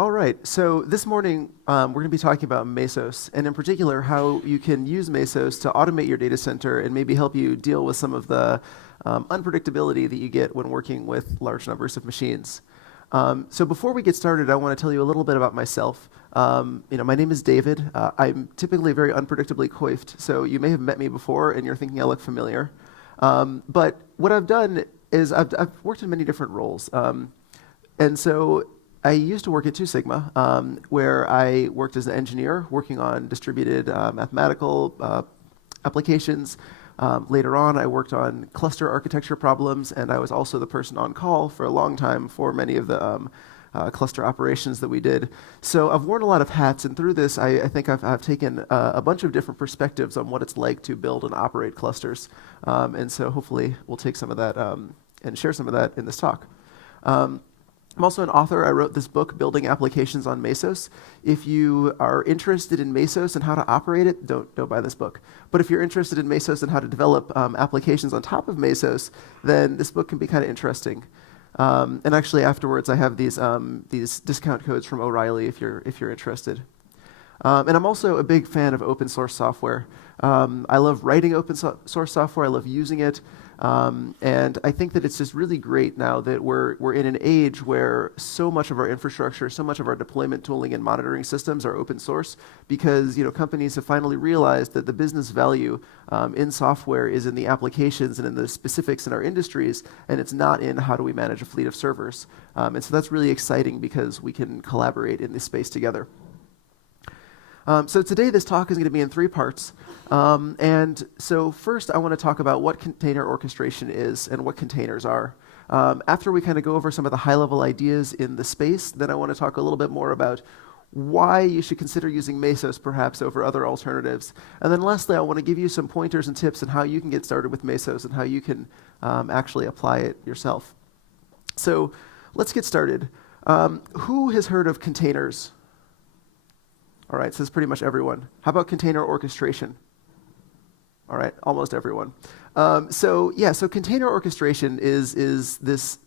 All right, so this morning we're going to be talking about Mesos, and in particular how you can use Mesos to automate your data center and maybe help you deal with some of the unpredictability that you get when working with large numbers of machines. So before we get started, I want to tell you a little bit about myself. My name is David. I'm typically very unpredictably coiffed, so you may have met me before and you're thinking I look familiar. But what I've done is I've worked in many different roles. And so I used to work at 2 Sigma, where I worked as an engineer working on distributed mathematical applications. Later on, I worked on cluster architecture problems, and I was also the person on call for a long time for many of the cluster operations that we did. So I've worn a lot of hats, and through this, I think I've taken a bunch of different perspectives on what it's like to build and operate clusters. And so hopefully we'll take some of that and share some of that in this talk. I'm also an author. I wrote this book, Building Applications on Mesos. If you are interested in Mesos and how to operate it, don't buy this book. But if you're interested in Mesos and how to develop applications on top of Mesos, then this book can be kind of interesting. And actually, afterwards, I have these discount codes from O'Reilly if you're interested. And I'm also a big fan of open source software. I love writing open source software. I love using it. And I think that it's just really great now that we're in an age where so much of our infrastructure, so much of our deployment tooling and monitoring systems are open source, because companies have finally realized that the business value in software is in the applications and in the specifics in our industries, and it's not in how do we manage a fleet of servers. And so that's really exciting because we can collaborate in this space together. So today this talk is going to be in 3 parts. And so first I want to talk about what container orchestration is and what containers are. After we kind of go over some of the high-level ideas in the space, then I want to talk a little bit more about why you should consider using Mesos perhaps over other alternatives. And then lastly, I want to give you some pointers and tips on how you can get started with Mesos and how you can actually apply it yourself. So let's get started. Who has heard of containers? All right, so that's pretty much everyone. How about container orchestration? All right, almost everyone. So container orchestration is this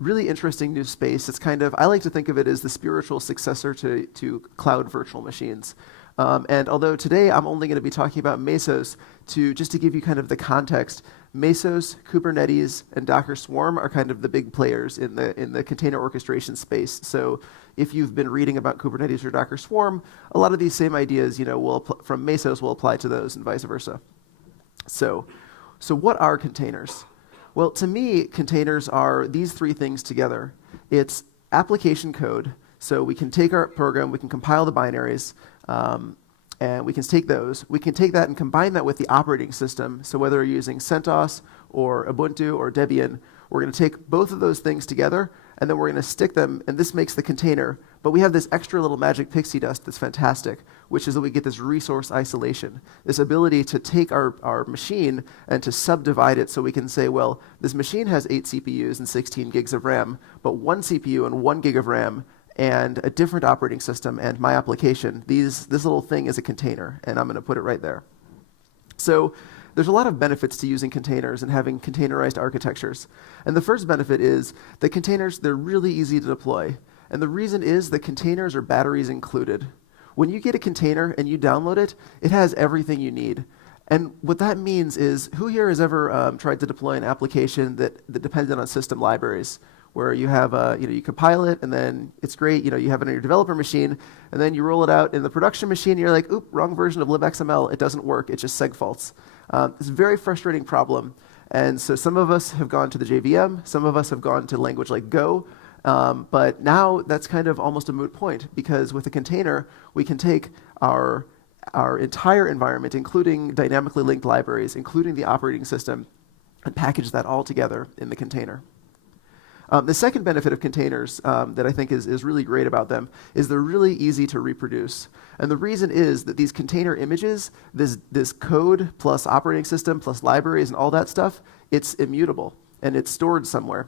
really interesting new space. It's kind of, I like to think of it as the spiritual successor to cloud virtual machines. And although today I'm only going to be talking about Mesos, just to give you kind of the context, Mesos, Kubernetes, and Docker Swarm are kind of the big players in the container orchestration space. So if you've been reading about Kubernetes or Docker Swarm, a lot of these same ideas, from Mesos will apply to those and vice versa. So what are containers? Well, to me, containers are these 3 things together. It's application code. So we can take our program, we can compile the binaries, and we can take those. We can take that and combine that with the operating system. So whether you're using CentOS or Ubuntu or Debian, we're going to take both of those things together, and then we're going to stick them, and this makes the container. But we have this extra little magic pixie dust that's fantastic, which is that we get this resource isolation, this ability to take our machine and to subdivide it so we can say, well, this machine has 8 CPUs and 16 gigs of RAM, but 1 CPU and 1 gig of RAM and a different operating system and my application, this little thing is a container, and I'm going to put it right there. So there's a lot of benefits to using containers and having containerized architectures. And the first benefit is that containers, they're really easy to deploy. And the reason is that containers are batteries included. When you get a container and you download it, it has everything you need. And what that means is, who here has ever tried to deploy an application that depended on system libraries, where you have you compile it and then it's great, you have it on your developer machine, and then you roll it out in the production machine and you're like, oop, wrong version of libxml, it doesn't work, it's just seg faults. It's a very frustrating problem. And so some of us have gone to the JVM, some of us have gone to language like Go, but now that's kind of almost a moot point, because with a container, we can take our entire environment, including dynamically linked libraries, including the operating system, and package that all together in the container. The second benefit of containers that I think is really great about them is they're really easy to reproduce. And the reason is that these container images, this code plus operating system plus libraries and all that stuff, it's immutable and it's stored somewhere.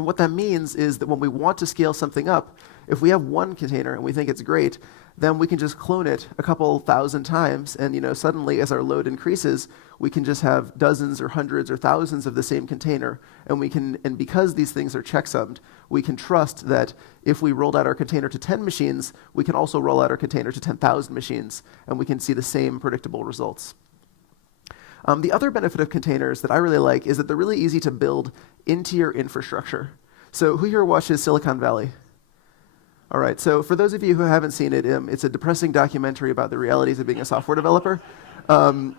And what that means is that when we want to scale something up, if we have one container and we think it's great, then we can just clone it a couple thousand times, and suddenly as our load increases, we can just have dozens or hundreds or thousands of the same container, and because these things are checksummed, we can trust that if we rolled out our container to 10 machines, we can also roll out our container to 10,000 machines, and we can see the same predictable results. The other benefit of containers that I really like is that they're really easy to build into your infrastructure. So who here watches Silicon Valley? All right, so for those of you who haven't seen it, it's a depressing documentary about the realities of being a software developer. And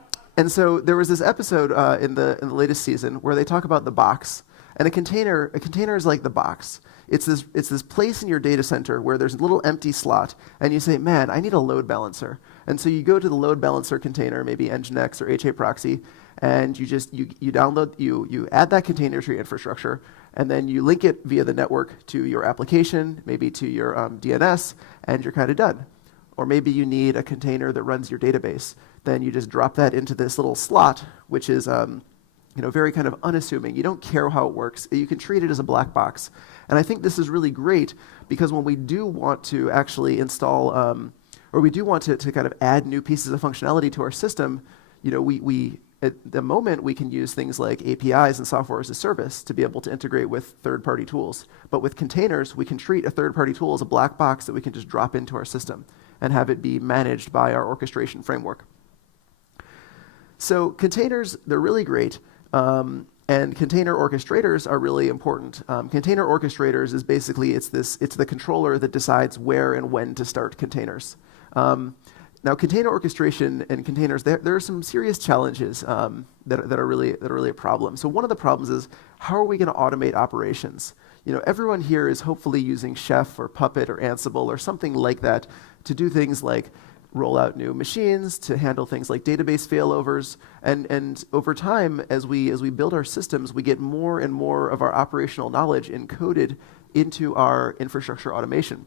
so there was this episode in the latest season where they talk about the box. And a container is like the box. It's this place in your data center where there's a little empty slot, and you say, man, I need a load balancer. And so you go to the load balancer container, maybe Nginx or HA Proxy, and you add that container to your infrastructure, and then you link it via the network to your application, maybe to your DNS, and you're kind of done. Or maybe you need a container that runs your database. Then you just drop that into this little slot, which is very kind of unassuming. You don't care how it works. You can treat it as a black box. And I think this is really great because when we do want to actually install, or we do want to kind of add new pieces of functionality to our system, we at the moment we can use things like APIs and software as a service to be able to integrate with third-party tools. But with containers, we can treat a third-party tool as a black box that we can just drop into our system and have it be managed by our orchestration framework. So containers, they're really great. And container orchestrators are really important. Container orchestrators is basically, it's the controller that decides where and when to start containers. Now, container orchestration and containers, there are some serious challenges that are really a problem. So one of the problems is, how are we going to automate operations? Everyone here is hopefully using Chef or Puppet or Ansible or something like that to do things like roll out new machines, to handle things like database failovers, and over time, as we build our systems, we get more and more of our operational knowledge encoded into our infrastructure automation.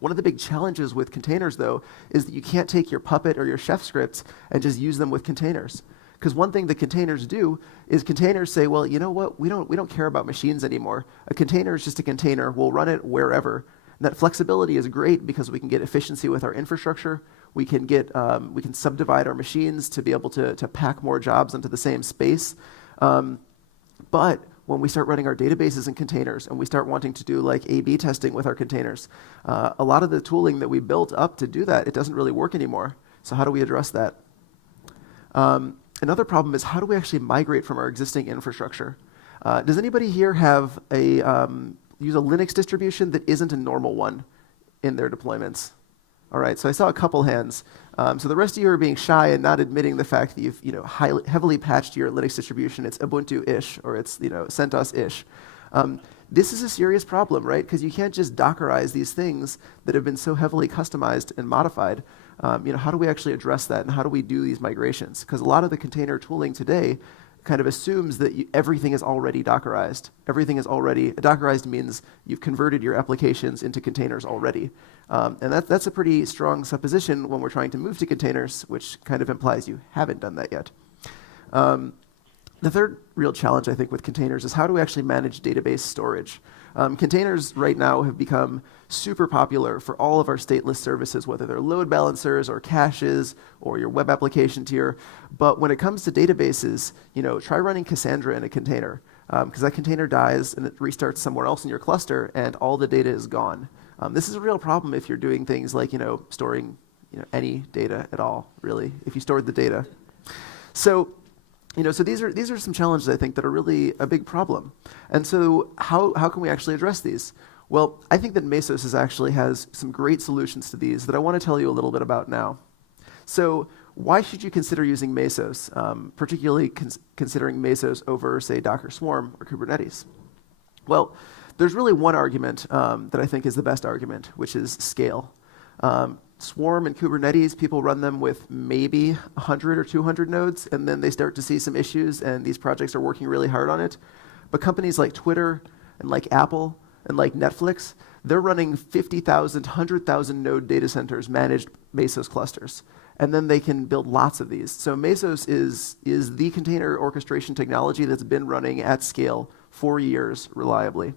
One of the big challenges with containers, though, is that you can't take your Puppet or your Chef scripts and just use them with containers. Because one thing that containers do is containers say, well, you know what, we don't care about machines anymore. A container is just a container. We'll run it wherever. And that flexibility is great because we can get efficiency with our infrastructure. We can subdivide our machines to be able to pack more jobs into the same space. But when we start running our databases in containers and we start wanting to do like A/B testing with our containers, a lot of the tooling that we built up to do that, it doesn't really work anymore. So how do we address that? Another problem is, how do we actually migrate from our existing infrastructure? Does anybody here have use a Linux distribution that isn't a normal one in their deployments? All right, so I saw a couple hands. So the rest of you are being shy and not admitting the fact that you've heavily patched your Linux distribution. It's Ubuntu-ish, or it's CentOS-ish. This is a serious problem, right? Because you can't just Dockerize these things that have been so heavily customized and modified. How do we actually address that, and how do we do these migrations? Because a lot of the container tooling today kind of assumes that everything is already Dockerized. Dockerized means you've converted your applications into containers already. And that's a pretty strong supposition when we're trying to move to containers, which kind of implies you haven't done that yet. The third real challenge, I think, with containers is, how do we actually manage database storage? Containers right now have become super popular for all of our stateless services, whether they're load balancers or caches or your web application tier. But when it comes to databases, try running Cassandra in a container, because that container dies and it restarts somewhere else in your cluster and all the data is gone. This is a real problem if you're doing things like storing any data at all, really, if you stored the data. So these are some challenges, I think, that are really a big problem. And so how can we actually address these? Well, I think that Mesos actually has some great solutions to these that I want to tell you a little bit about now. So why should you consider using Mesos, particularly considering Mesos over, say, Docker Swarm or Kubernetes? Well, there's really one argument that I think is the best argument, which is scale. Swarm and Kubernetes, people run them with maybe 100 or 200 nodes, and then they start to see some issues, and these projects are working really hard on it. But companies like Twitter and like Apple and like Netflix, they're running 50,000, 100,000 node data centers managed Mesos clusters. And then they can build lots of these. So Mesos is the container orchestration technology that's been running at scale 4 years reliably.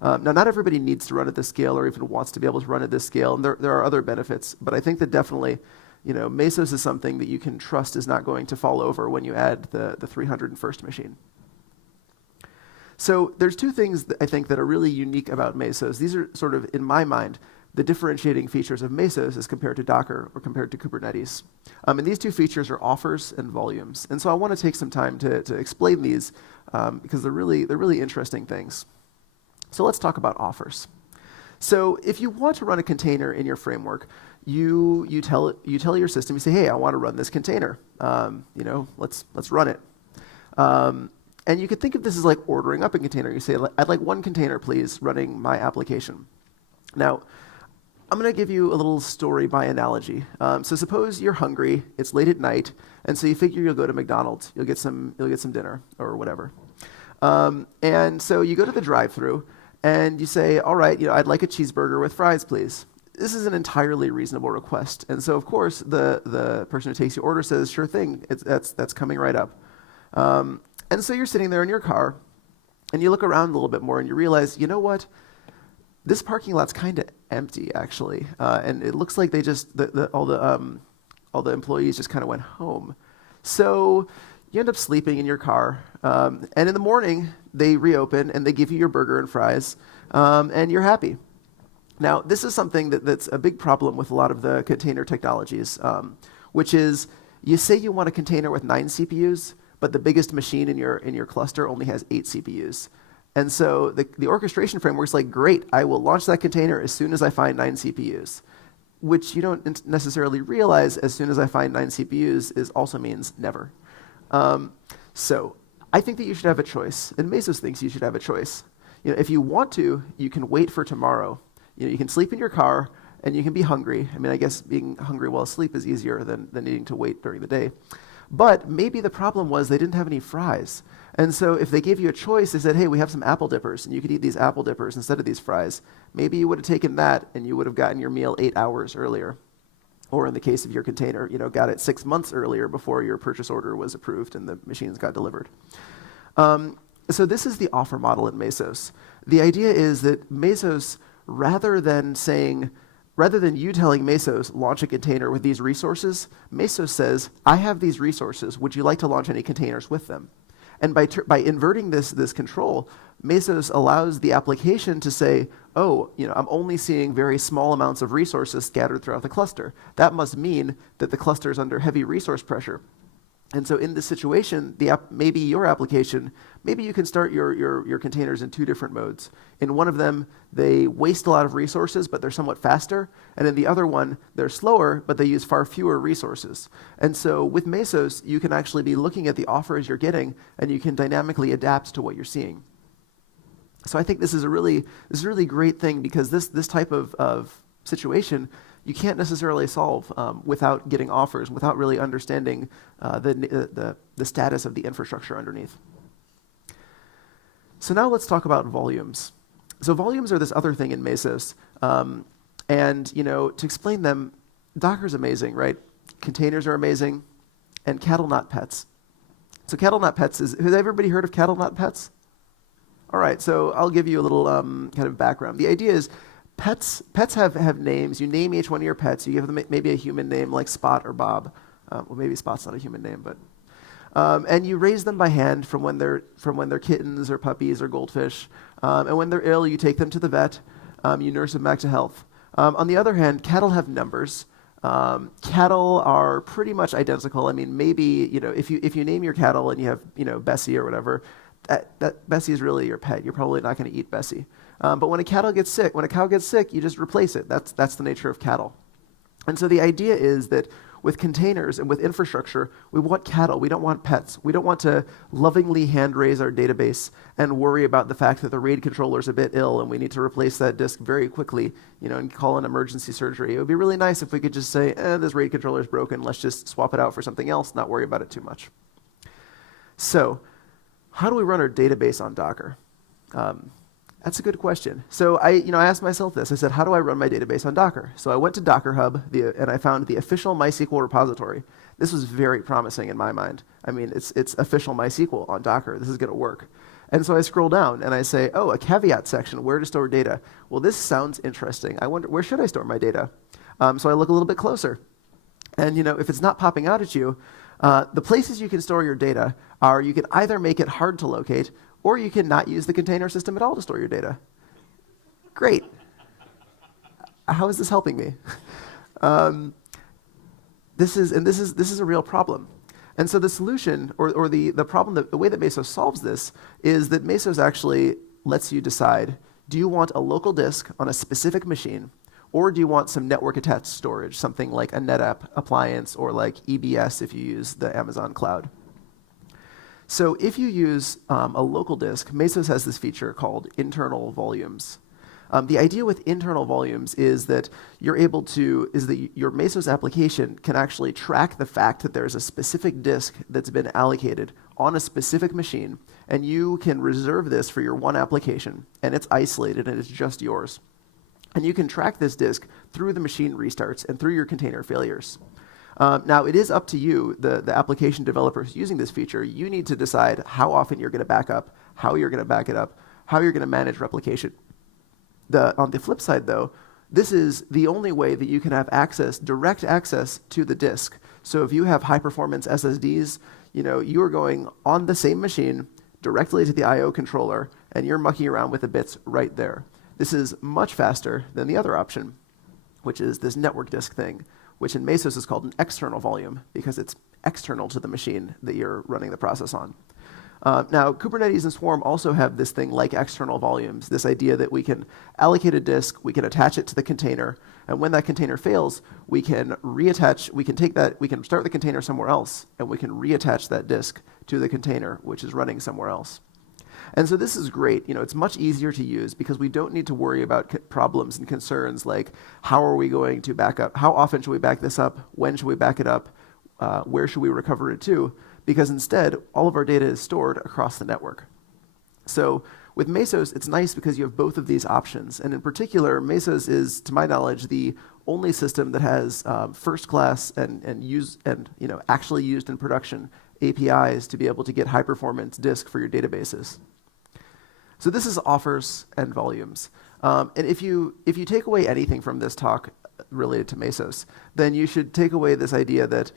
Now, not everybody needs to run at this scale or even wants to be able to run at this scale, and there are other benefits, but I think that definitely, Mesos is something that you can trust is not going to fall over when you add the 301st machine. So there's two things that I think that are really unique about Mesos. These are sort of, in my mind, the differentiating features of Mesos as compared to Docker or compared to Kubernetes. And these two features are offers and volumes. And so I want to take some time to explain these because they're really interesting things. So let's talk about offers. So if you want to run a container in your framework, you tell your system, you say, hey, I want to run this container. Let's run it. And you could think of this as like ordering up a container. You say, I'd like one container, please, running my application. Now, I'm going to give you a little story by analogy. So suppose you're hungry, it's late at night, and so you figure you'll go to McDonald's. You'll get some dinner or whatever. And so you go to the drive-thru, and you say, all right, I'd like a cheeseburger with fries, please. This is an entirely reasonable request. And so, of course, the person who takes your order says, sure thing, that's coming right up. And so you're sitting there in your car, and you look around a little bit more, and you realize, you know what? This parking lot's kind of empty, actually, and it looks like they just all the employees just kind of went home. So you end up sleeping in your car, and in the morning they reopen and they give you your burger and fries, and you're happy. Now, this is something that's a big problem with a lot of the container technologies, which is you say you want a container with 9 CPUs, but the biggest machine in your cluster only has 8 CPUs. And so the orchestration framework's like, great, I will launch that container as soon as I find 9 CPUs, which you don't necessarily realize as soon as I find 9 CPUs also means never. So I think that you should have a choice, and Mesos thinks you should have a choice. If you want to, you can wait for tomorrow. You can sleep in your car, and you can be hungry. I mean, I guess being hungry while asleep is easier than needing to wait during the day. But maybe the problem was they didn't have any fries. And so if they gave you a choice, they said, hey, we have some apple dippers, and you could eat these apple dippers instead of these fries. Maybe you would have taken that, and you would have gotten your meal 8 hours earlier. Or in the case of your container, got it 6 months earlier before your purchase order was approved and the machines got delivered. So this is the offer model in Mesos. The idea is that Mesos, rather than you telling Mesos, launch a container with these resources, Mesos says, I have these resources. Would you like to launch any containers with them? And by inverting this control, Mesos allows the application to say, oh, I'm only seeing very small amounts of resources scattered throughout the cluster. That must mean that the cluster is under heavy resource pressure. And so in this situation, maybe your application, maybe you can start your containers in 2 different modes. In one of them, they waste a lot of resources, but they're somewhat faster. And in the other one, they're slower, but they use far fewer resources. And so with Mesos, you can actually be looking at the offers you're getting, and you can dynamically adapt to what you're seeing. So I think this is a really great thing, because this type of situation you can't necessarily solve without getting offers, without really understanding the status of the infrastructure underneath. So now let's talk about volumes. So volumes are this other thing in Mesos. And to explain them, Docker's amazing, right? Containers are amazing, and cattle not pets. So cattle not pets has everybody heard of cattle not pets? All right, so I'll give you a little kind of background. The idea is pets have names. You name each one of your pets. You give them maybe a human name like Spot or Bob. Well, maybe Spot's not a human name, but and you raise them by hand from when they're kittens or puppies or goldfish. And when they're ill, you take them to the vet. You nurse them back to health. On the other hand, cattle have numbers. Cattle are pretty much identical. I mean, maybe if you name your cattle and you have Bessie or whatever, that Bessie is really your pet. You're probably not going to eat Bessie. But when a cow gets sick, you just replace it. That's the nature of cattle. And so the idea is that with containers and with infrastructure, we want cattle. We don't want pets. We don't want to lovingly hand raise our database and worry about the fact that the RAID controller is a bit ill and we need to replace that disk very quickly, and call an emergency surgery. It would be really nice if we could just say, this RAID controller is broken. Let's just swap it out for something else, not worry about it too much. So how do we run our database on Docker? That's a good question. So I asked myself this. I said, how do I run my database on Docker? So I went to Docker Hub, and I found the official MySQL repository. This was very promising in my mind. I mean, it's official MySQL on Docker. This is going to work. And so I scroll down and I say, oh, a caveat section, where to store data. Well, this sounds interesting. I wonder, where should I store my data? So I look a little bit closer. And if it's not popping out at you, the places you can store your data are you can either make it hard to locate, or you can not use the container system at all to store your data. Great. How is this helping me? This is a real problem. And so the solution, or the problem, the way that Mesos solves this is that Mesos actually lets you decide, do you want a local disk on a specific machine, or do you want some network-attached storage, something like a NetApp appliance or like EBS if you use the Amazon cloud. So if you use a local disk, Mesos has this feature called internal volumes. The idea with internal volumes is that your Mesos application can actually track the fact that there's a specific disk that's been allocated on a specific machine, and you can reserve this for your one application, and it's isolated and it's just yours. And you can track this disk through the machine restarts and through your container failures. Now, it is up to you, the application developers using this feature. You need to decide how often you're going to back up, how you're going to back it up, how you're going to manage replication. On the flip side, though, this is the only way that you can have direct access to the disk. So if you have high-performance SSDs, you are going on the same machine directly to the I/O controller, and you're mucking around with the bits right there. This is much faster than the other option, which is this network disk thing, which in Mesos is called an external volume because it's external to the machine that you're running the process on. Now, Kubernetes and Swarm also have this thing like external volumes, this idea that we can allocate a disk, we can attach it to the container, and when that container fails, we can start the container somewhere else, and we can reattach that disk to the container, which is running somewhere else. And so this is great. It's much easier to use because we don't need to worry about problems and concerns like how are we going to back up? How often should we back this up? When should we back it up? Where should we recover it to? Because instead, all of our data is stored across the network. So with Mesos, it's nice because you have both of these options. And in particular, Mesos is, to my knowledge, the only system that has first-class and actually used in production APIs to be able to get high-performance disk for your databases. So this is offers and volumes. And if you take away anything from this talk related to Mesos, then you should take away this idea that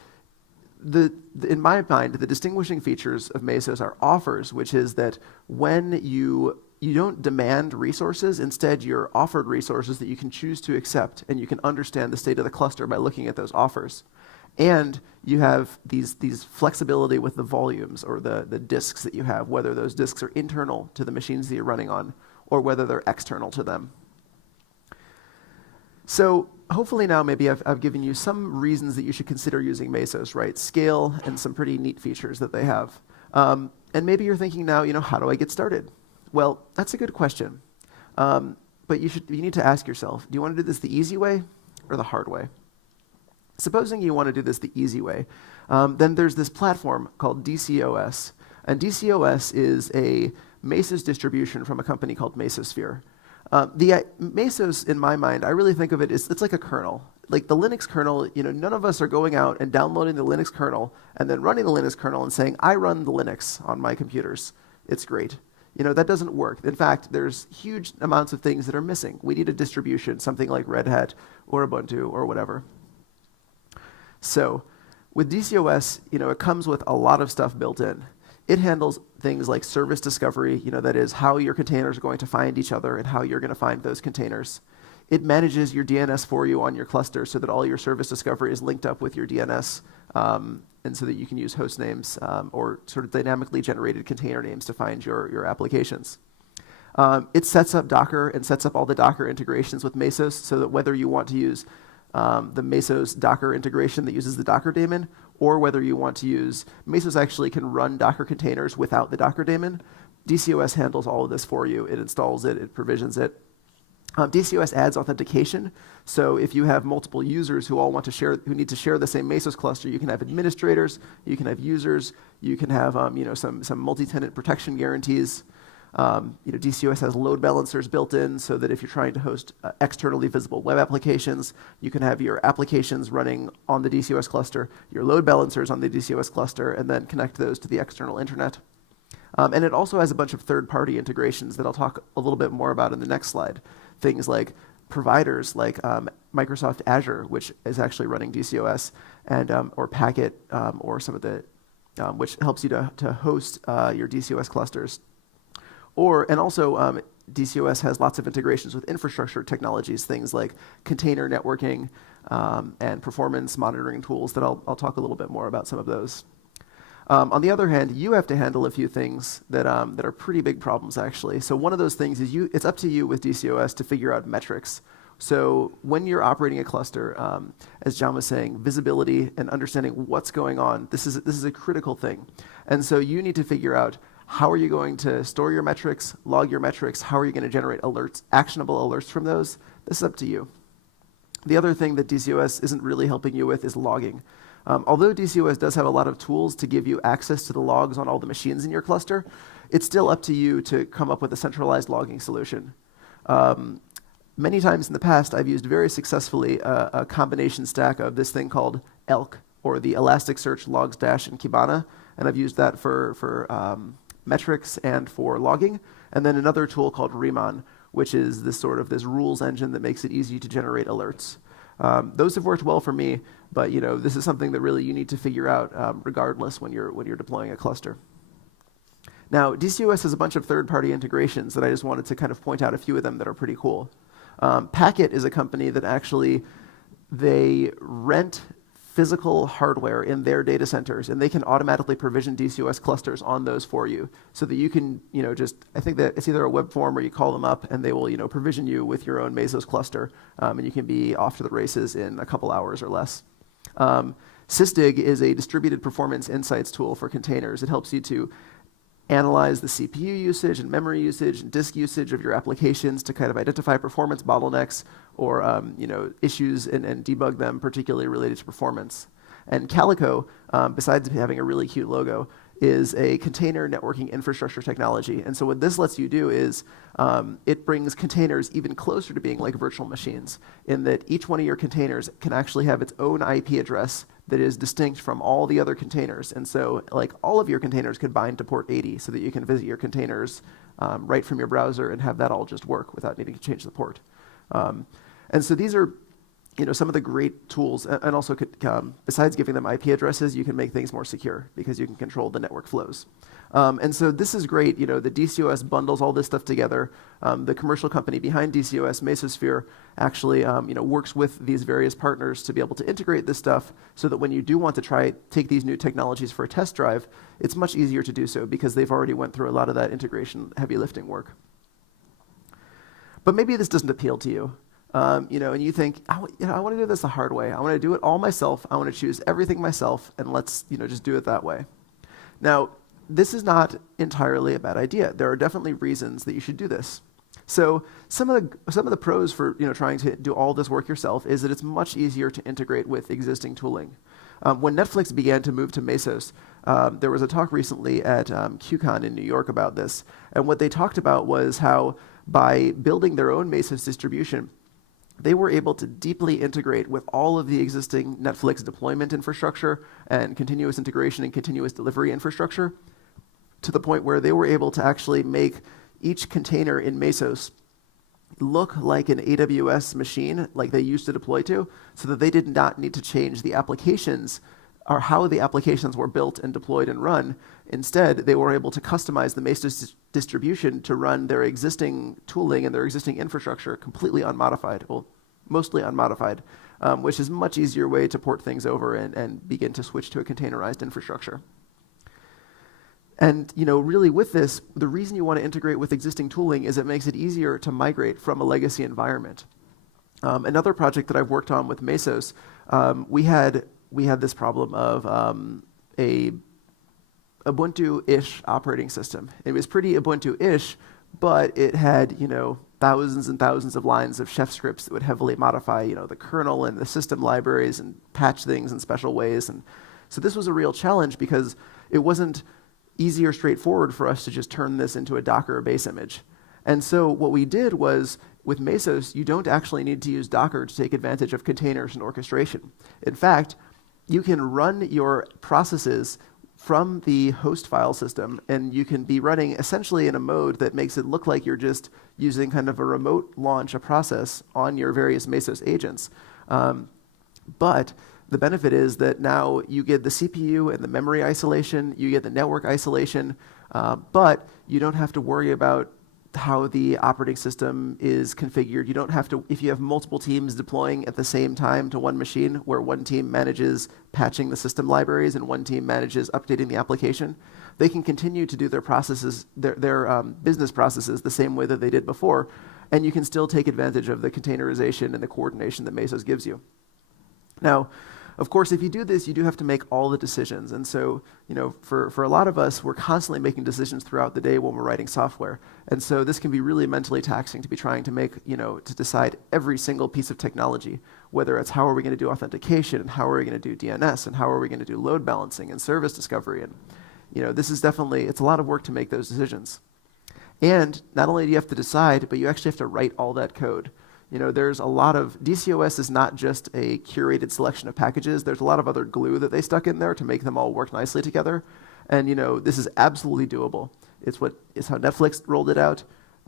in my mind, the distinguishing features of Mesos are offers, which is that when you don't demand resources, instead you're offered resources that you can choose to accept, and you can understand the state of the cluster by looking at those offers. And you have these flexibility with the volumes or the disks that you have, whether those disks are internal to the machines that you're running on or whether they're external to them. So hopefully now maybe I've given you some reasons that you should consider using Mesos, right? Scale and some pretty neat features that they have. And maybe you're thinking now, how do I get started? Well, that's a good question. But you need to ask yourself, do you want to do this the easy way or the hard way? Supposing you want to do this the easy way, then there's this platform called DCOs. And DCOs is a Mesos distribution from a company called Mesosphere. The Mesos, in my mind, I really think of it as it's like a kernel. Like the Linux kernel, none of us are going out and downloading the Linux kernel and then running the Linux kernel and saying, I run the Linux on my computers. It's great. That doesn't work. In fact, there's huge amounts of things that are missing. We need a distribution, something like Red Hat or Ubuntu or whatever. So with DCOs, it comes with a lot of stuff built in. It handles things like service discovery, that is how your containers are going to find each other and how you're going to find those containers. It manages your DNS for you on your cluster so that all your service discovery is linked up with your DNS, and so that you can use host names or sort of dynamically generated container names to find your applications. It sets up Docker and sets up all the Docker integrations with Mesos so that whether you want to use the Mesos Docker integration that uses the Docker daemon, or whether you want to use, Mesos actually can run Docker containers without the Docker daemon. DCOs handles all of this for you. It installs it, it provisions it. DCOs adds authentication. So if you have multiple users who all want to share, who need to share the same Mesos cluster, you can have administrators, you can have users, you can have some multi-tenant protection guarantees. DCOs has load balancers built in so that if you're trying to host externally visible web applications, you can have your applications running on the DCOs cluster, your load balancers on the DCOs cluster, and then connect those to the external internet. And it also has a bunch of third-party integrations that I'll talk a little bit more about in the next slide. Things like providers like Microsoft Azure, which is actually running DCOS, and or Packet, or some of the, which helps you to host your DCOS clusters. And also DCOS has lots of integrations with infrastructure technologies, things like container networking and performance monitoring tools that I'll talk a little bit more about some of those. On the other hand, you have to handle a few things that are pretty big problems, actually. So one of those things is it's up to you with DCOS to figure out metrics. So when you're operating a cluster, as John was saying, visibility and understanding what's going on, this is a critical thing. And so you need to figure out how are you going to store your metrics, log your metrics, how are you going to generate alerts, actionable alerts from those? This is up to you. The other thing that DCOS isn't really helping you with is logging. Although DCOS does have a lot of tools to give you access to the logs on all the machines in your cluster, it's still up to you to come up with a centralized logging solution. Many times in the past, I've used very successfully a combination stack of this thing called ELK, or the Elasticsearch Logstash and Kibana, and I've used that for metrics and for logging, and then another tool called Riemann, which is this rules engine that makes it easy to generate alerts. Those have worked well for me, but this is something that really you need to figure out regardless when you're deploying a cluster. Now, DCOS has a bunch of third-party integrations that I just wanted to kind of point out a few of them that are pretty cool. Packet is a company that actually they rent physical hardware in their data centers, and they can automatically provision DCOS clusters on those for you, so that you can, I think that it's either a web form or you call them up, and they will, provision you with your own Mesos cluster, and you can be off to the races in a couple hours or less. Sysdig is a distributed performance insights tool for containers. It helps you to analyze the CPU usage and memory usage and disk usage of your applications to kind of identify performance bottlenecks or issues and debug them, particularly related to performance. And Calico, besides having a really cute logo, is a container networking infrastructure technology. And so what this lets you do is it brings containers even closer to being like virtual machines, in that each one of your containers can actually have its own IP address that is distinct from all the other containers. And so like all of your containers could bind to port 80 so that you can visit your containers right from your browser and have that all just work without needing to change the port. And so these are some of the great tools, and also besides giving them IP addresses, you can make things more secure because you can control the network flows. And so this is great. The DCOS bundles all this stuff together. The commercial company behind DCOS, Mesosphere, actually works with these various partners to be able to integrate this stuff so that when you do want to take these new technologies for a test drive, it's much easier to do so because they've already went through a lot of that integration heavy lifting work. But maybe this doesn't appeal to you. And you think, I want to do this the hard way. I want to do it all myself. I want to choose everything myself, and let's just do it that way. Now, this is not entirely a bad idea. There are definitely reasons that you should do this. So some of the pros for trying to do all this work yourself is that it's much easier to integrate with existing tooling. When Netflix began to move to Mesos, there was a talk recently at QCon in New York about this, and what they talked about was how by building their own Mesos distribution, they were able to deeply integrate with all of the existing Netflix deployment infrastructure and continuous integration and continuous delivery infrastructure, to the point where they were able to actually make each container in Mesos look like an AWS machine like they used to deploy to, so that they did not need to change the applications or how the applications were built and deployed and run. Instead, they were able to customize the Mesos distribution to run their existing tooling and their existing infrastructure completely unmodified, well, mostly unmodified, which is a much easier way to port things over and begin to switch to a containerized infrastructure. And really with this, the reason you want to integrate with existing tooling is it makes it easier to migrate from a legacy environment. Another project that I've worked on with Mesos, we had this problem of a Ubuntu-ish operating system. It was pretty Ubuntu-ish, but it had thousands and thousands of lines of chef scripts that would heavily modify the kernel and the system libraries and patch things in special ways. And so this was a real challenge because it wasn't easy or straightforward for us to just turn this into a Docker or base image. And so what we did was, with Mesos, you don't actually need to use Docker to take advantage of containers and orchestration. In fact, you can run your processes from the host file system, and you can be running essentially in a mode that makes it look like you're just using kind of a remote launch a process on your various Mesos agents. But the benefit is that now you get the CPU and the memory isolation, you get the network isolation, but you don't have to worry about how the operating system is configured. You don't have to, if you have multiple teams deploying at the same time to one machine, where one team manages patching the system libraries and one team manages updating the application, they can continue to do their processes, their business processes the same way that they did before, and you can still take advantage of the containerization and the coordination that Mesos gives you. Now, of course, if you do this, you do have to make all the decisions. And so, for a lot of us, we're constantly making decisions throughout the day when we're writing software. And so this can be really mentally taxing to be trying to make, to decide every single piece of technology, whether it's how are we going to do authentication, and how are we going to do DNS, and how are we going to do load balancing and service discovery. And, this is definitely, it's a lot of work to make those decisions. And not only do you have to decide, but you actually have to write all that code. There's a lot of, DCOs is not just a curated selection of packages. There's a lot of other glue that they stuck in there to make them all work nicely together. And this is absolutely doable. It's how Netflix rolled it out.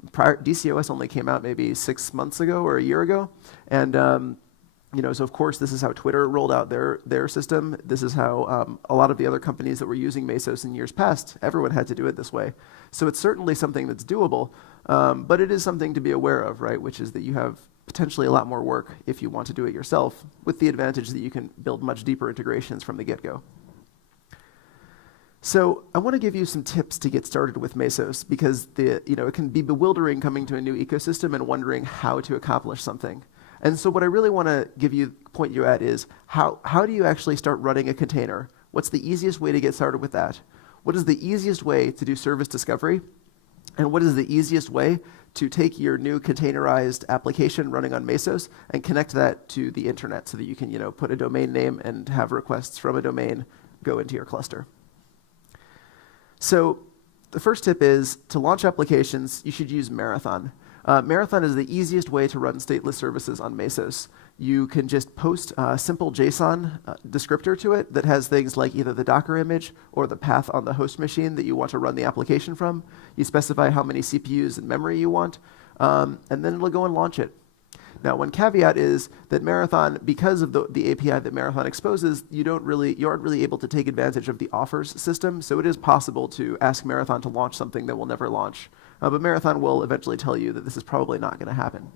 DCOs only came out maybe 6 months ago or a year ago. And so of course this is how Twitter rolled out their system. This is how a lot of the other companies that were using Mesos in years past, everyone had to do it this way. So it's certainly something that's doable, but it is something to be aware of, right? Which is that you have potentially a lot more work if you want to do it yourself, with the advantage that you can build much deeper integrations from the get-go. So I want to give you some tips to get started with Mesos, because it can be bewildering coming to a new ecosystem and wondering how to accomplish something. And so what I really want to point you at is how do you actually start running a container? What's the easiest way to get started with that? What is the easiest way to do service discovery? And what is the easiest way to take your new containerized application running on Mesos and connect that to the internet so that you can put a domain name and have requests from a domain go into your cluster? So the first tip is, to launch applications, you should use Marathon. Marathon is the easiest way to run stateless services on Mesos. You can just post a simple JSON descriptor to it that has things like either the Docker image or the path on the host machine that you want to run the application from. You specify how many CPUs and memory you want, and then it'll go and launch it. Now, one caveat is that Marathon, because of the API that Marathon exposes, you aren't really able to take advantage of the offers system, so it is possible to ask Marathon to launch something that will never launch. But Marathon will eventually tell you that this is probably not going to happen.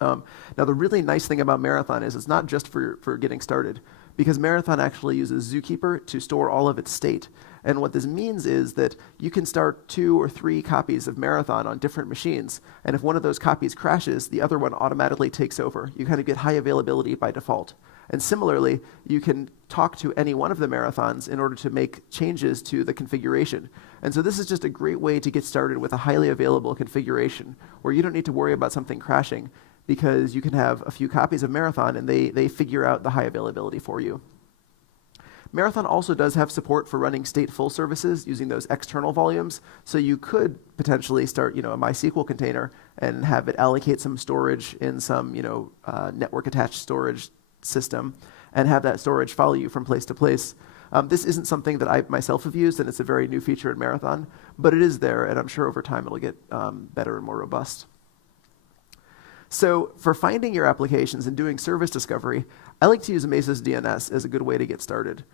Now, the really nice thing about Marathon is it's not just for getting started, because Marathon actually uses Zookeeper to store all of its state. And what this means is that you can start 2 or 3 copies of Marathon on different machines, and if one of those copies crashes, the other one automatically takes over. You kind of get high availability by default. And similarly, you can talk to any one of the Marathons in order to make changes to the configuration. And so this is just a great way to get started with a highly available configuration, where you don't need to worry about something crashing, because you can have a few copies of Marathon and they figure out the high availability for you. Marathon also does have support for running stateful services using those external volumes, so you could potentially start a MySQL container and have it allocate some storage in some network attached storage system and have that storage follow you from place to place. This isn't something that I myself have used, and it's a very new feature in Marathon, but it is there, and I'm sure over time it'll get better and more robust. So for finding your applications and doing service discovery, I like to use Mesos DNS as a good way to get started.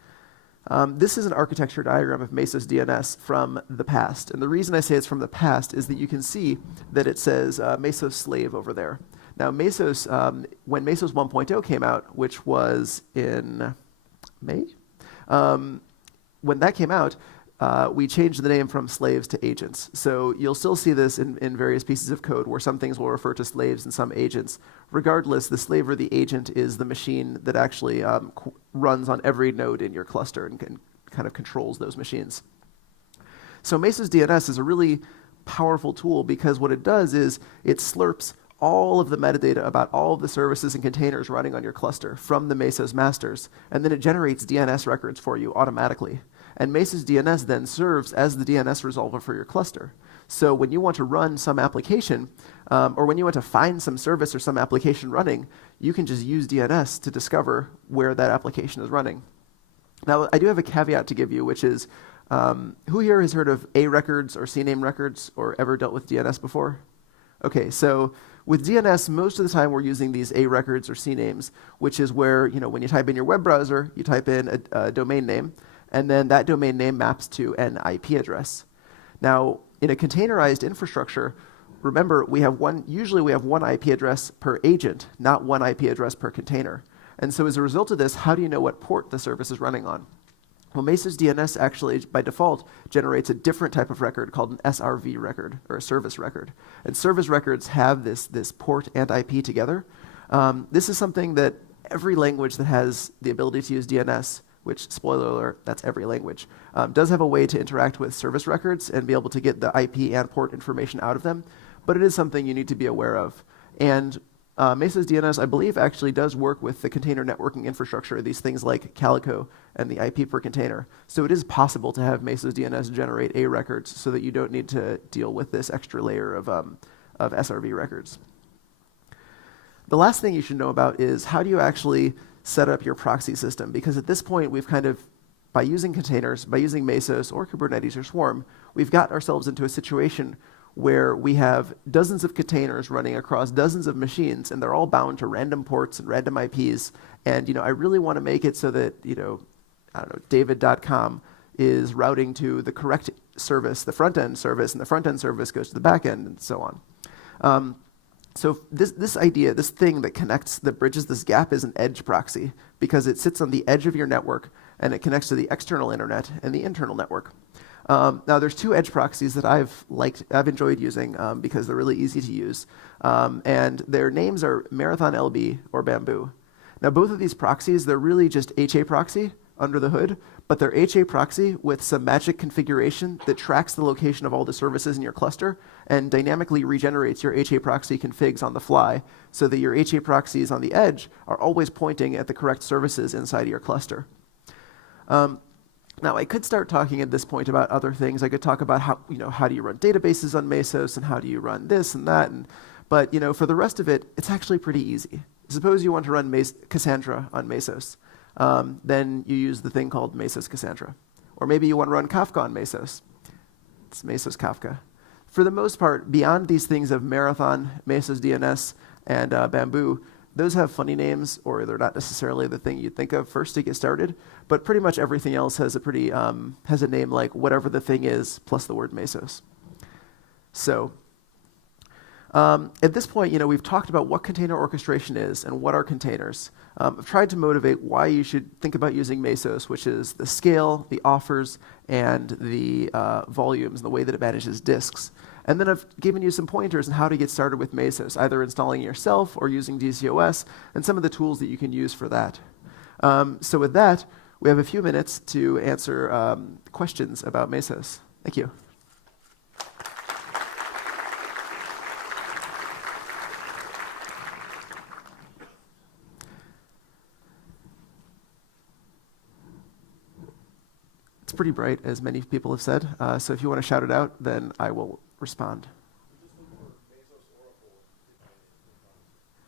This is an architecture diagram of Mesos DNS from the past. And the reason I say it's from the past is that you can see that it says Mesos slave over there. Now, Mesos, when Mesos 1.0 came out, which was in May, when that came out, we changed the name from slaves to agents. So you'll still see this in various pieces of code where some things will refer to slaves and some agents. Regardless, the slave or the agent is the machine that actually runs on every node in your cluster and kind of controls those machines. So Mesos DNS is a really powerful tool, because what it does is it slurps all of the metadata about all of the services and containers running on your cluster from the Mesos masters, and then it generates DNS records for you automatically. And Mesos DNS then serves as the DNS resolver for your cluster. So when you want to run some application, or when you want to find some service or some application running, you can just use DNS to discover where that application is running. Now, I do have a caveat to give you, which is, who here has heard of A records or CNAME records or ever dealt with DNS before? Okay, so with DNS, most of the time we're using these A records or CNAMEs, which is where, when you type in your web browser, you type in a domain name, and then that domain name maps to an IP address. Now, in a containerized infrastructure, remember, usually we have one IP address per agent, not one IP address per container. And so as a result of this, how do you know what port the service is running on? Well, Mesos DNS actually, by default, generates a different type of record called an SRV record, or a service record. And service records have this port and IP together. This is something that every language that has the ability to use DNS, which, spoiler alert, that's every language, does have a way to interact with service records and be able to get the IP and port information out of them. But it is something you need to be aware of. And Mesos DNS, I believe, actually does work with the container networking infrastructure, these things like Calico and the IP per container. So it is possible to have Mesos DNS generate A records so that you don't need to deal with this extra layer of SRV records. The last thing you should know about is how do you actually set up your proxy system? Because at this point, we've kind of, by using containers, by using Mesos or Kubernetes or Swarm, we've got ourselves into a situation where we have dozens of containers running across dozens of machines, and they're all bound to random ports and random IPs. And I really want to make it so that I don't know, David.com is routing to the correct service, the front end service, and the front end service goes to the back end, and so on. So this idea, this thing that bridges this gap, is an edge proxy, because it sits on the edge of your network and it connects to the external internet and the internal network. Now, there's two edge proxies that I've enjoyed using because they're really easy to use, and their names are Marathon LB or Bamboo. Now, both of these proxies, they're really just HA proxy under the hood, but they're HA proxy with some magic configuration that tracks the location of all the services in your cluster and dynamically regenerates your HA proxy configs on the fly so that your HA proxies on the edge are always pointing at the correct services inside of your cluster. Now, I could start talking at this point about other things. I could talk about how do you run databases on Mesos and how do you run this and that. But for the rest of it, it's actually pretty easy. Suppose you want to run Cassandra on Mesos. Then you use the thing called Mesos Cassandra. Or maybe you want to run Kafka on Mesos. It's Mesos Kafka. For the most part, beyond these things of Marathon, Mesos DNS, and Bamboo, those have funny names, or they're not necessarily the thing you'd think of first to get started. But pretty much everything else has a name like whatever the thing is plus the word Mesos. So at this point, we've talked about what container orchestration is and what are containers. I've tried to motivate why you should think about using Mesos, which is the scale, the offers, and the volumes, and the way that it manages disks. And then I've given you some pointers on how to get started with Mesos, either installing it yourself or using DCOs, and some of the tools that you can use for that. So with that, we have a few minutes to answer questions about Mesos. Thank you. It's pretty bright, as many people have said. So if you want to shout it out, then I will respond.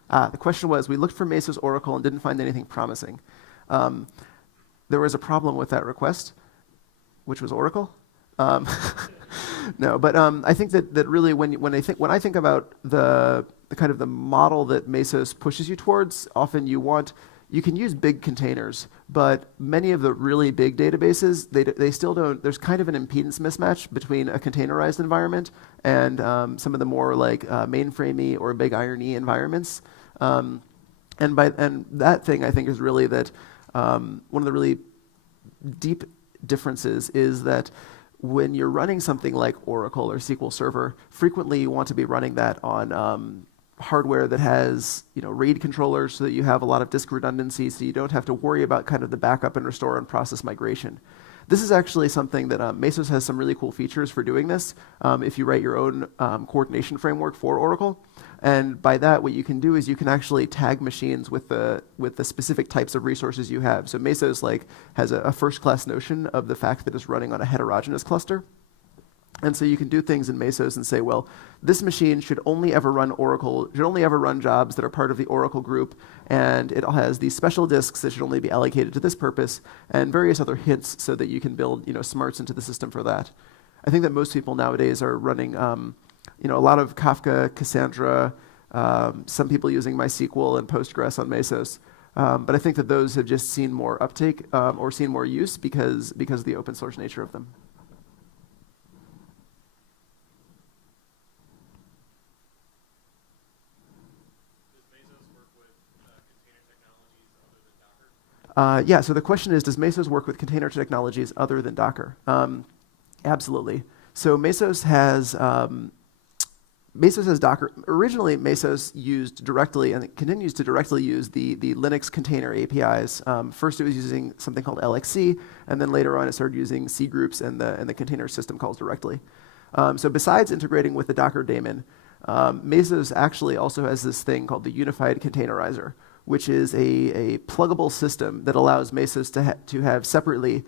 The question was, we looked for Mesos Oracle and didn't find anything promising. There was a problem with that request, which was Oracle. No, but I think that really when I think about the kind of the model that Mesos pushes you towards, often you can use big containers, but many of the really big databases, they still don't, there's kind of an impedance mismatch between a containerized environment and some of the more like mainframe-y or big iron-y environments. And that thing, I think, is really that one of the really deep differences is that when you're running something like Oracle or SQL Server, frequently you want to be running that on hardware that has RAID controllers so that you have a lot of disk redundancy so you don't have to worry about kind of the backup and restore and process migration. This is actually something that Mesos has some really cool features for doing this if you write your own coordination framework for Oracle. And by that, what you can do is you can actually tag machines with the specific types of resources you have. So Mesos has a first-class notion of the fact that it's running on a heterogeneous cluster. And so you can do things in Mesos and say, well, this machine should only ever run Oracle, should only ever run jobs that are part of the Oracle group, and it has these special disks that should only be allocated to this purpose, and various other hints so that you can build smarts into the system for that. I think that most people nowadays are running a lot of Kafka, Cassandra, some people using MySQL and Postgres on Mesos. But I think that those have just seen more uptake or seen more use because of the open source nature of them. Yeah, so the question is, does Mesos work with container technologies other than Docker? Absolutely. So Mesos has Docker. Originally, Mesos used directly, and it continues to directly use the Linux container APIs. First, it was using something called LXC, and then later on, it started using C groups and the container system calls directly. So besides integrating with the Docker daemon, Mesos actually also has this thing called the Unified Containerizer, which is a pluggable system that allows Mesos to have separately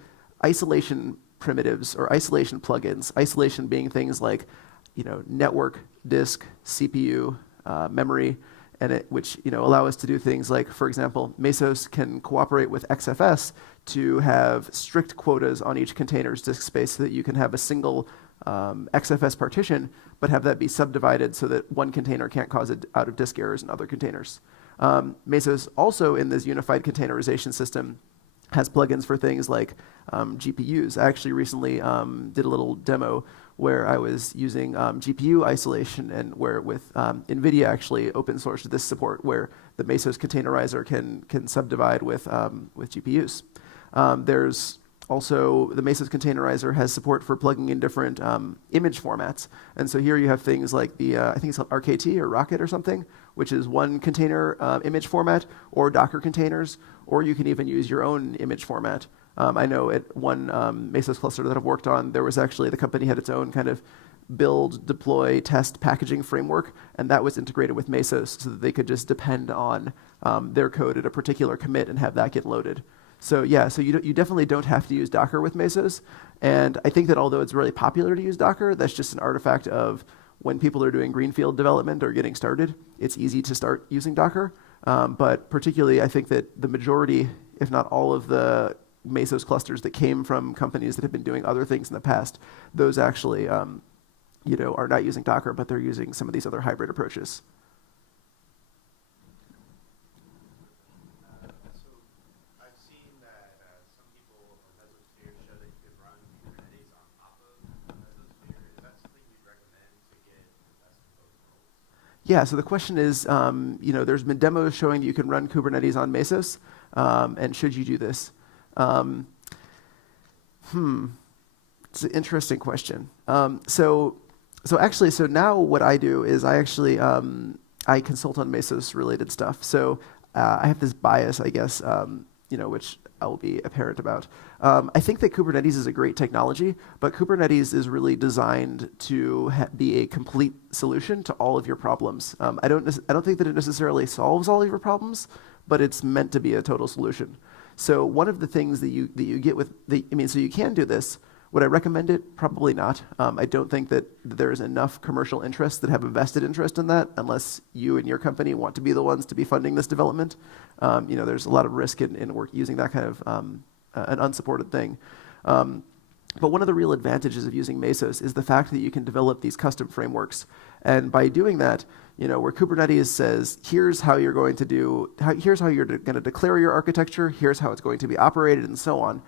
isolation primitives or isolation plugins. Isolation being things like, network, disk, CPU, memory, and which allow us to do things like, for example, Mesos can cooperate with XFS to have strict quotas on each container's disk space, so that you can have a single XFS partition, but have that be subdivided so that one container can't cause out of disk errors in other containers. Mesos also, in this unified containerization system, has plugins for things like GPUs. I actually recently did a little demo where I was using GPU isolation, and where with NVIDIA actually open sourced this support, where the Mesos containerizer can subdivide with GPUs. There's also, the Mesos containerizer has support for plugging in different image formats. And so here you have things like I think it's called RKT or Rocket or something, which is one container image format, or Docker containers, or you can even use your own image format. I know at one Mesos cluster that I've worked on, there was actually, the company had its own kind of build, deploy, test packaging framework, and that was integrated with Mesos so that they could just depend on their code at a particular commit and have that get loaded. So yeah, so you definitely don't have to use Docker with Mesos, and I think that although it's really popular to use Docker, that's just an artifact of when people are doing greenfield development or getting started, it's easy to start using Docker. But particularly, I think that the majority, if not all of the Mesos clusters that came from companies that have been doing other things in the past, those actually are not using Docker, but they're using some of these other hybrid approaches. Yeah, so the question is, there's been demos showing that you can run Kubernetes on Mesos, and should you do this? It's an interesting question. So now what I do is I actually I consult on Mesos related stuff. So I have this bias, I guess, which I will be apparent about. I think that Kubernetes is a great technology, but Kubernetes is really designed to be a complete solution to all of your problems. I don't think that it necessarily solves all of your problems, but it's meant to be a total solution. So one of the things that you get with so you can do this. Would I recommend it? Probably not. I don't think that there's enough commercial interests that have a vested interest in that, unless you and your company want to be the ones to be funding this development. There's a lot of risk in work using that kind of an unsupported thing. But one of the real advantages of using Mesos is the fact that you can develop these custom frameworks. And by doing that, where Kubernetes says, here's how you're going to declare your architecture, here's how it's going to be operated, and so on.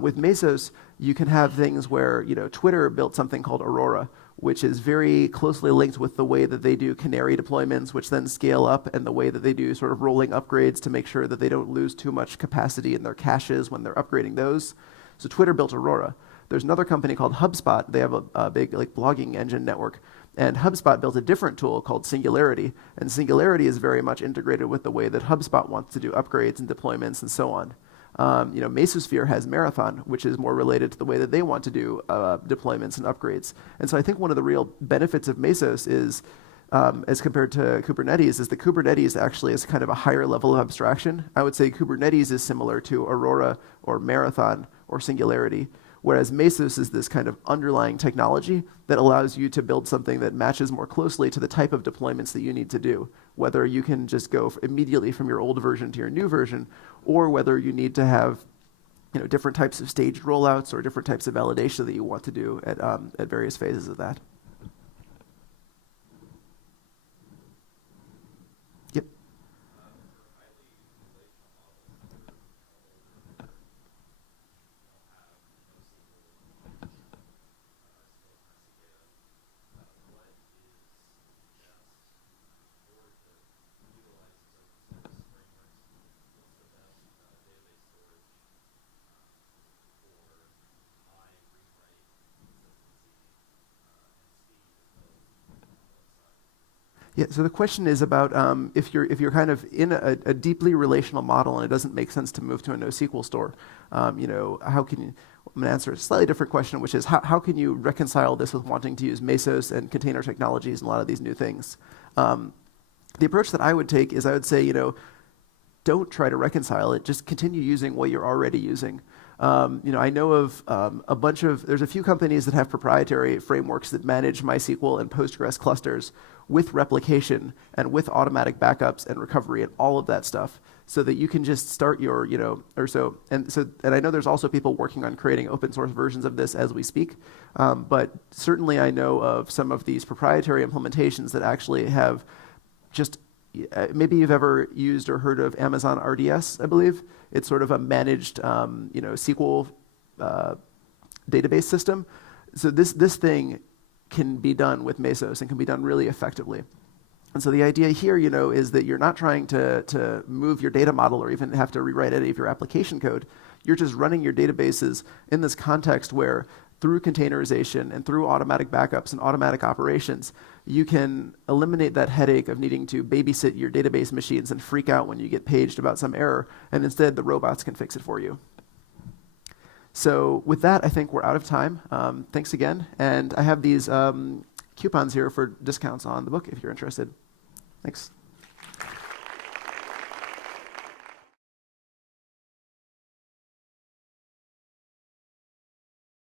With Mesos, you can have things where, Twitter built something called Aurora, which is very closely linked with the way that they do Canary deployments, which then scale up, and the way that they do sort of rolling upgrades to make sure that they don't lose too much capacity in their caches when they're upgrading those. So Twitter built Aurora. There's another company called HubSpot. They have a big blogging engine network. And HubSpot built a different tool called Singularity. And Singularity is very much integrated with the way that HubSpot wants to do upgrades and deployments and so on. Mesosphere has Marathon, which is more related to the way that they want to do deployments and upgrades. And so I think one of the real benefits of Mesos is, as compared to Kubernetes, is that Kubernetes actually is kind of a higher level of abstraction. I would say Kubernetes is similar to Aurora or Marathon or Singularity, Whereas Mesos is this kind of underlying technology that allows you to build something that matches more closely to the type of deployments that you need to do. Whether you can just go immediately from your old version to your new version, or whether you need to have different types of staged rollouts or different types of validation that you want to do at various phases of that. Yep. Yeah, so the question is about if you're kind of in a deeply relational model and it doesn't make sense to move to a NoSQL store, how can you? I'm going to answer a slightly different question, which is how can you reconcile this with wanting to use Mesos and container technologies and a lot of these new things? The approach that I would take is I would say, don't try to reconcile it. Just continue using what you're already using. I know of there's a few companies that have proprietary frameworks that manage MySQL and Postgres clusters with replication and with automatic backups and recovery and all of that stuff, so that you can just start your, and I know there's also people working on creating open source versions of this as we speak, but certainly I know of some of these proprietary implementations that actually have just, maybe you've ever used or heard of Amazon RDS, I believe. It's sort of a managed, SQL database system. So this thing can be done with Mesos and can be done really effectively. And so the idea here, is that you're not trying to move your data model or even have to rewrite any of your application code. You're just running your databases in this context where through containerization and through automatic backups and automatic operations, you can eliminate that headache of needing to babysit your database machines and freak out when you get paged about some error, and instead the robots can fix it for you. So with that, I think we're out of time. Thanks again, and I have these coupons here for discounts on the book if you're interested. Thanks.